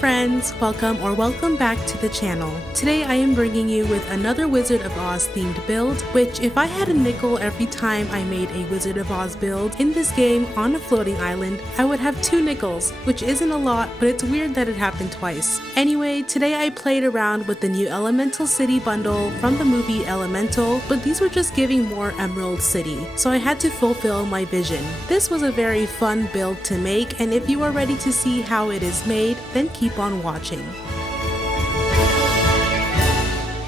friends, welcome back to the channel. Today I am bringing you with another Wizard of Oz themed build, which if I had a nickel every time I made a Wizard of Oz build in this game on a floating island, I would have 2 nickels, which isn't a lot, but it's weird that it happened twice. Anyway, today I played around with the new Elemental City bundle from the movie Elemental, but these were just giving more Emerald City, so I had to fulfill my vision. This was a very fun build to make, and if you are ready to see how it is made, then keep on watching.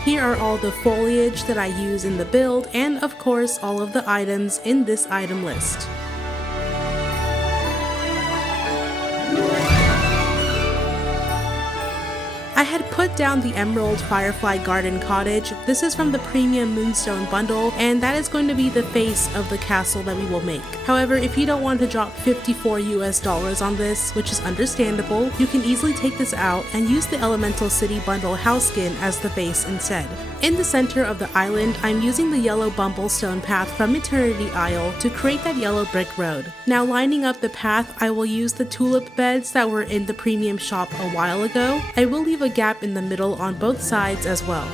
Here are all the foliage that I use in the build, and of course all of the items in this item list. I had put down the Emerald Firefly Garden Cottage. This is from the Premium Moonstone bundle, and that is going to be the face of the castle that we will make. However, if you don't want to drop $54 on this, which is understandable, you can easily take this out and use the Elemental City bundle house skin as the base instead. In the center of the island, I'm using the yellow Bumblestone path from Eternity Isle to create that yellow brick road. Now lining up the path, I will use the tulip beds that were in the premium shop a while ago. I will leave a gap in the middle on both sides as well.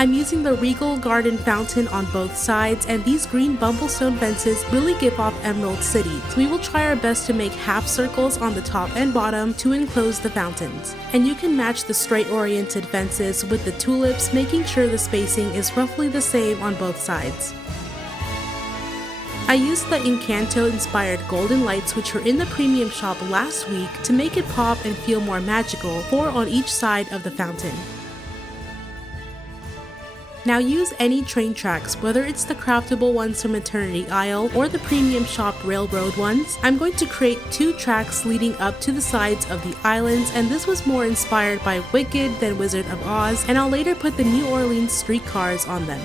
I'm using the Regal Garden Fountain on both sides, and these green Bumblestone fences really give off Emerald City, so we will try our best to make half circles on the top and bottom to enclose the fountains. And you can match the straight oriented fences with the tulips, making sure the spacing is roughly the same on both sides. I used the Encanto inspired golden lights which were in the premium shop last week to make it pop and feel more magical, 4 on each side of the fountain. Now use any train tracks, whether it's the craftable ones from Eternity Isle or the premium shop railroad ones. I'm going to create 2 tracks leading up to the sides of the islands, and this was more inspired by Wicked than Wizard of Oz, and I'll later put the New Orleans streetcars on them.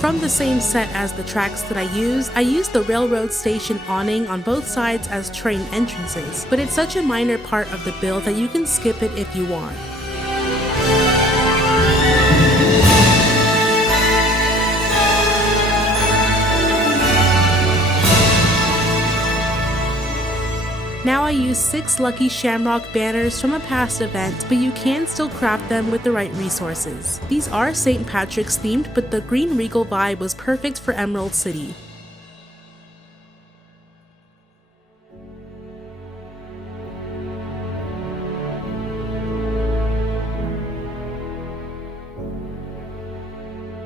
From the same set as the tracks that I used the railroad station awning on both sides as train entrances, but it's such a minor part of the build that you can skip it if you want. Now I use 6 lucky shamrock banners from a past event, but you can still craft them with the right resources. These are St. Patrick's themed, but the green regal vibe was perfect for Emerald City.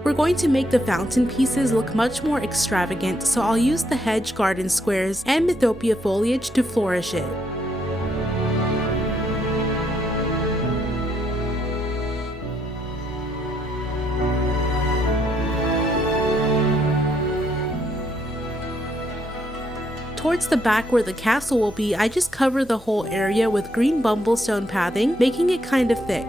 We're going to make the fountain pieces look much more extravagant, so I'll use the hedge garden squares and Mythopia foliage to flourish it. Towards the back where the castle will be, I just cover the whole area with green Bumblestone pathing, making it kind of thick.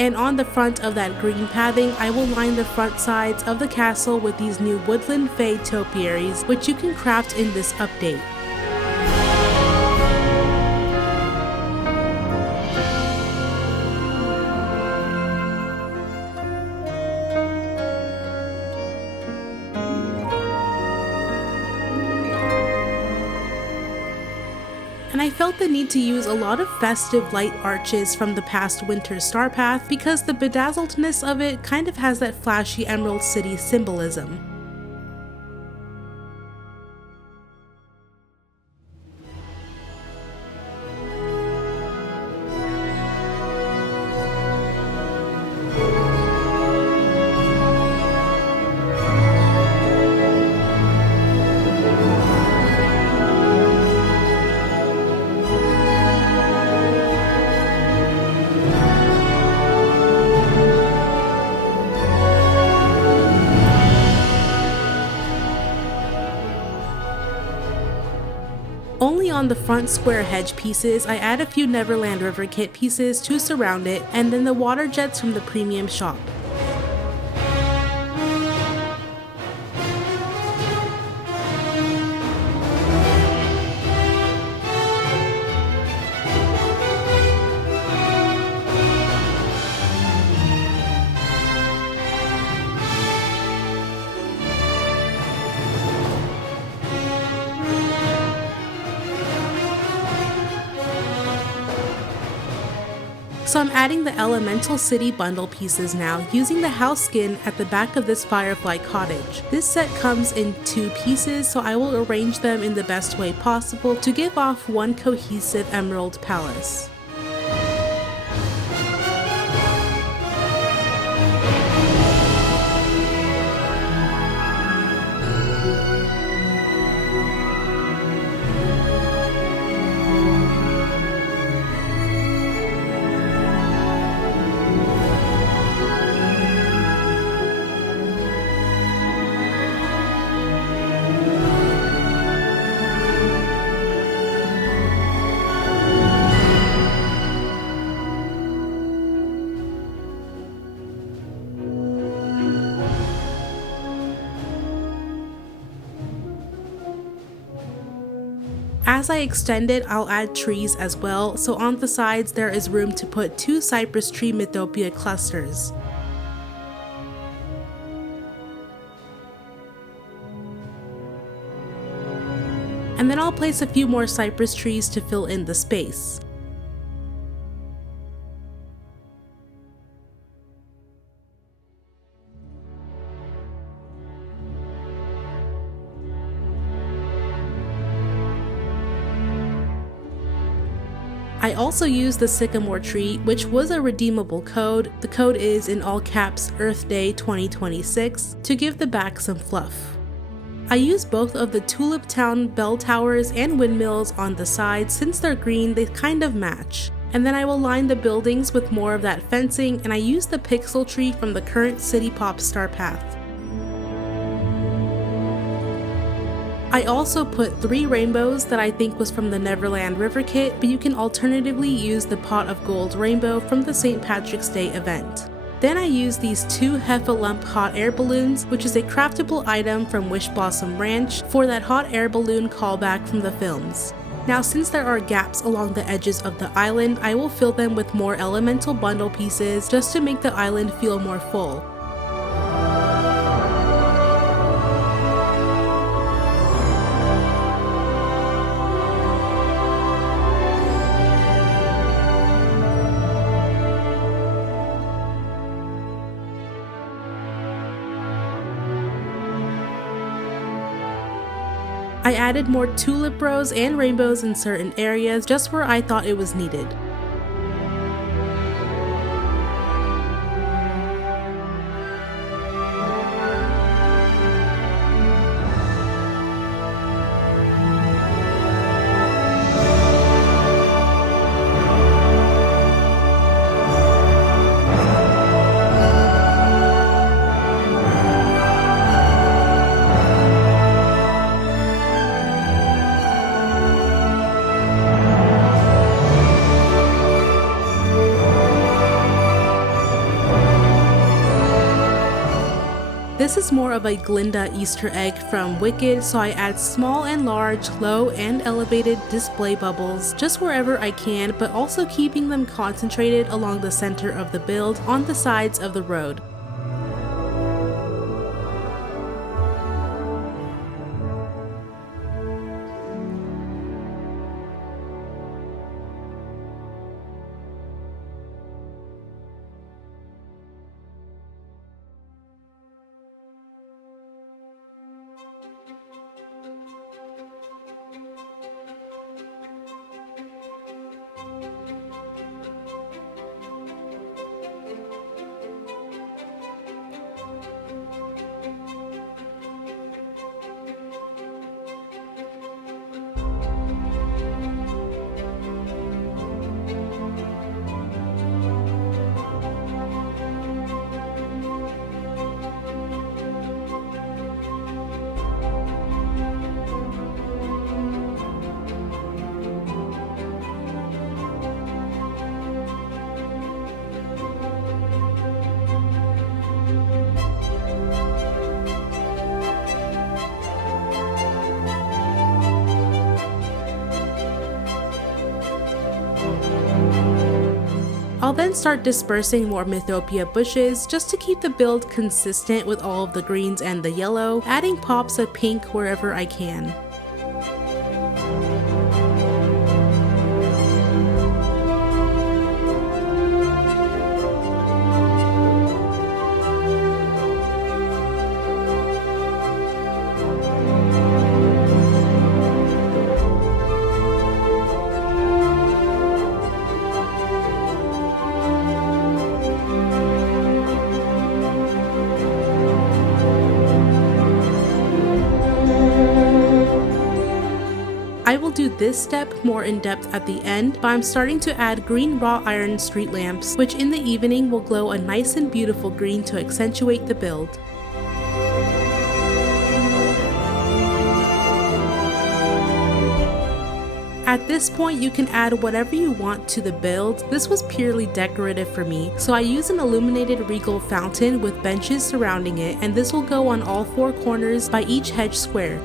And on the front of that green pathing, I will line the front sides of the castle with these new woodland fey topiaries, which you can craft in this update. And I felt the need to use a lot of festive light arches from the past winter star path because the bedazzledness of it kind of has that flashy Emerald City symbolism. Only on the front square hedge pieces, I add a few Neverland River kit pieces to surround it, and then the water jets from the premium shop. So I'm adding the Elemental City bundle pieces now, using the house skin at the back of this Firefly cottage. This set comes in 2 pieces, so I will arrange them in the best way possible to give off one cohesive emerald palace. As I extend it, I'll add trees as well, so on the sides there is room to put 2 cypress tree Mythopia clusters. And then I'll place a few more cypress trees to fill in the space. I also used the sycamore tree, which was a redeemable code. The code is in all caps Earth Day 2026 to give the back some fluff. I used both of the Tulip Town bell towers and windmills on the sides. Since they're green, they kind of match. And then I will line the buildings with more of that fencing, and I used the pixel tree from the current City Pop Star Path. I also put 3 rainbows that I think was from the Neverland River kit, but you can alternatively use the Pot of Gold rainbow from the St. Patrick's Day event. Then I used these 2 Heffalump hot air balloons, which is a craftable item from Wish Blossom Ranch, for that hot air balloon callback from the films. Now, since there are gaps along the edges of the island, I will fill them with more elemental bundle pieces just to make the island feel more full. I added more tulip rows and rainbows in certain areas just where I thought it was needed. This is more of a Glinda Easter egg from Wicked, so I add small and large, low and elevated display bubbles just wherever I can, but also keeping them concentrated along the center of the build on the sides of the road. I'll then start dispersing more Mythopia bushes just to keep the build consistent with all of the greens and the yellow, adding pops of pink wherever I can. I will do this step more in depth at the end, but I'm starting to add green wrought iron street lamps, which in the evening will glow a nice and beautiful green to accentuate the build. At this point, you can add whatever you want to the build. This was purely decorative for me, so I use an illuminated regal fountain with benches surrounding it, and this will go on all four corners by each hedge square.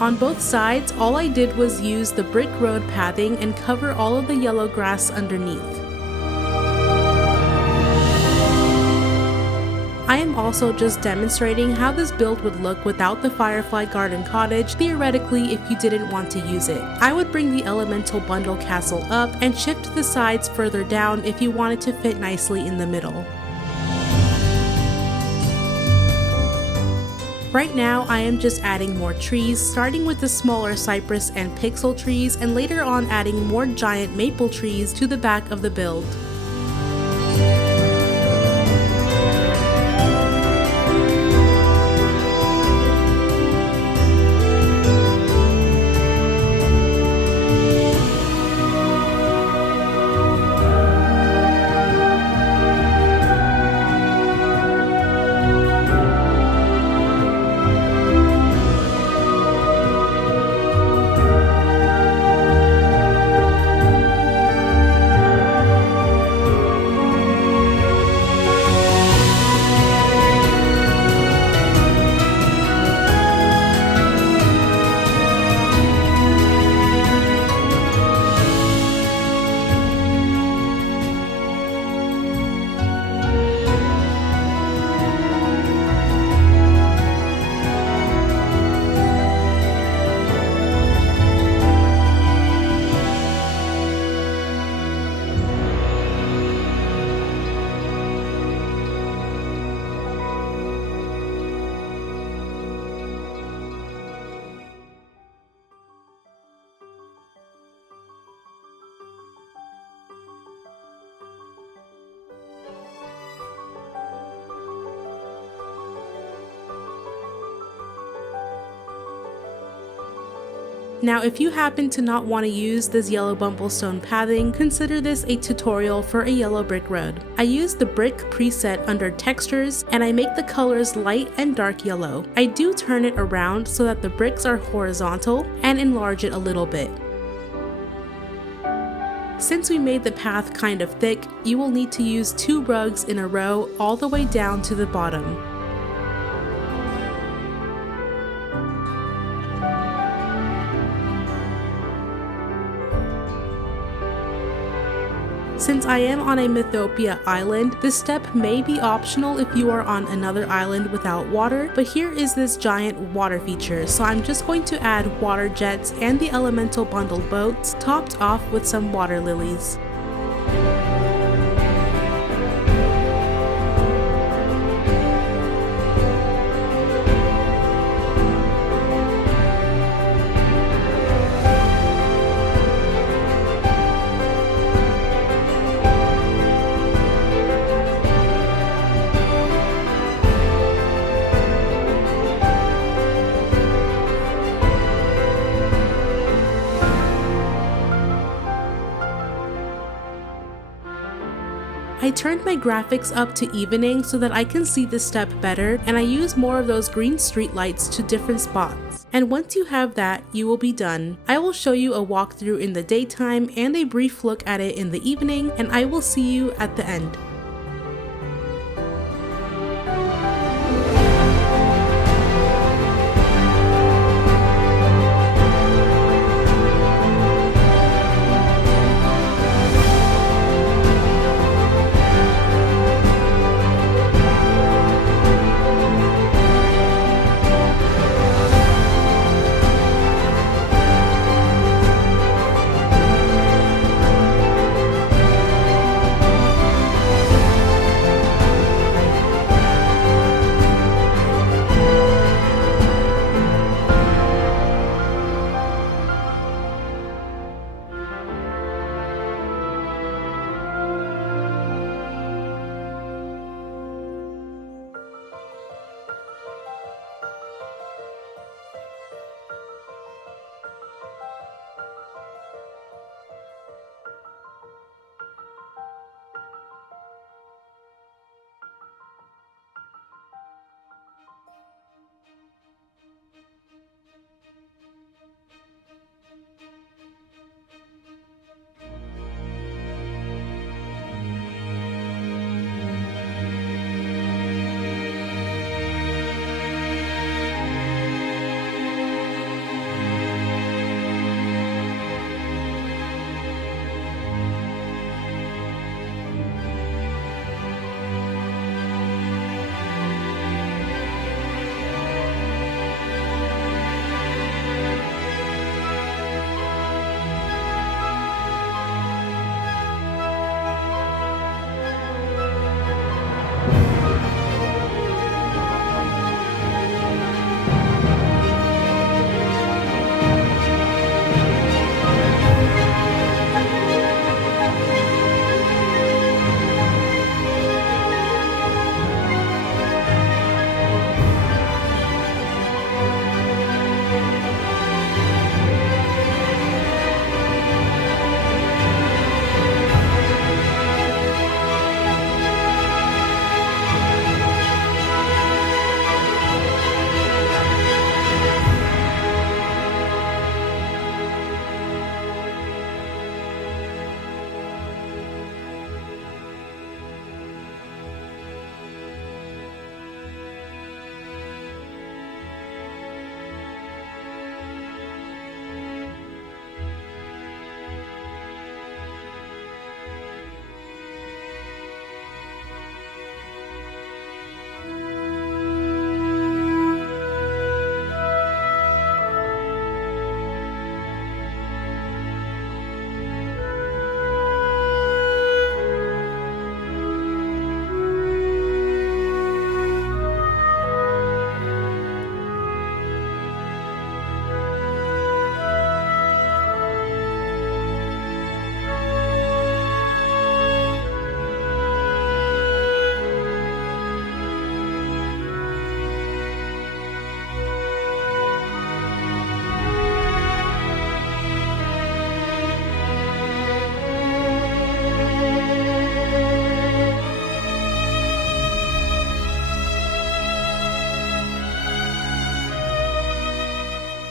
On both sides, all I did was use the brick road pathing and cover all of the yellow grass underneath. I am also just demonstrating how this build would look without the Firefly Garden Cottage, theoretically if you didn't want to use it. I would bring the Elemental Bundle Castle up and shift the sides further down if you wanted to fit nicely in the middle. Right now, I am just adding more trees, starting with the smaller cypress and pixel trees, and later on adding more giant maple trees to the back of the build. Now if you happen to not want to use this yellow bumblestone pathing, consider this a tutorial for a yellow brick road. I use the brick preset under textures and I make the colors light and dark yellow. I do turn it around so that the bricks are horizontal and enlarge it a little bit. Since we made the path kind of thick, you will need to use 2 rugs in a row all the way down to the bottom. Since I am on a Mythopia island, this step may be optional if you are on another island without water, but here is this giant water feature, so I'm just going to add water jets and the elemental bundled boats, topped off with some water lilies. I turned my graphics up to evening so that I can see this step better, and I use more of those green street lights to different spots. And once you have that, you will be done. I will show you a walkthrough in the daytime and a brief look at it in the evening, and I will see you at the end.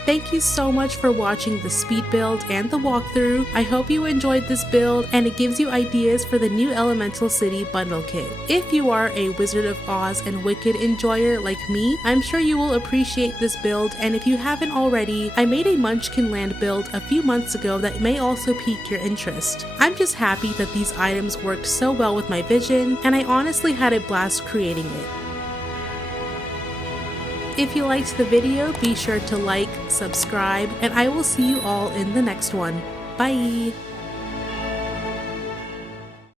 Thank you so much for watching the speed build and the walkthrough. I hope you enjoyed this build and it gives you ideas for the new Elemental City bundle kit. If you are a Wizard of Oz and Wicked enjoyer like me, I'm sure you will appreciate this build, and if you haven't already, I made a Munchkin Land build a few months ago that may also pique your interest. I'm just happy that these items worked so well with my vision, and I honestly had a blast creating it. If you liked the video, be sure to like, subscribe, and I will see you all in the next one. Bye!